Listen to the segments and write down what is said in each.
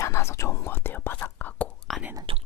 않아서 좋은 것 같아요. 바삭하고 안에는 촉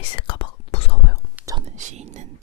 있을까봐 무서워요. 저는 시인은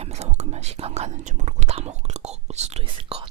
얘기하면서 먹으면 시간 가는 줄 모르고 다 먹을 수도 있을 것 같아요.